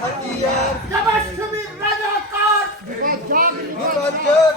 হাতিয়ার। জবাসুমির রাজা কার বিপদ জাগ বিপদ জাগ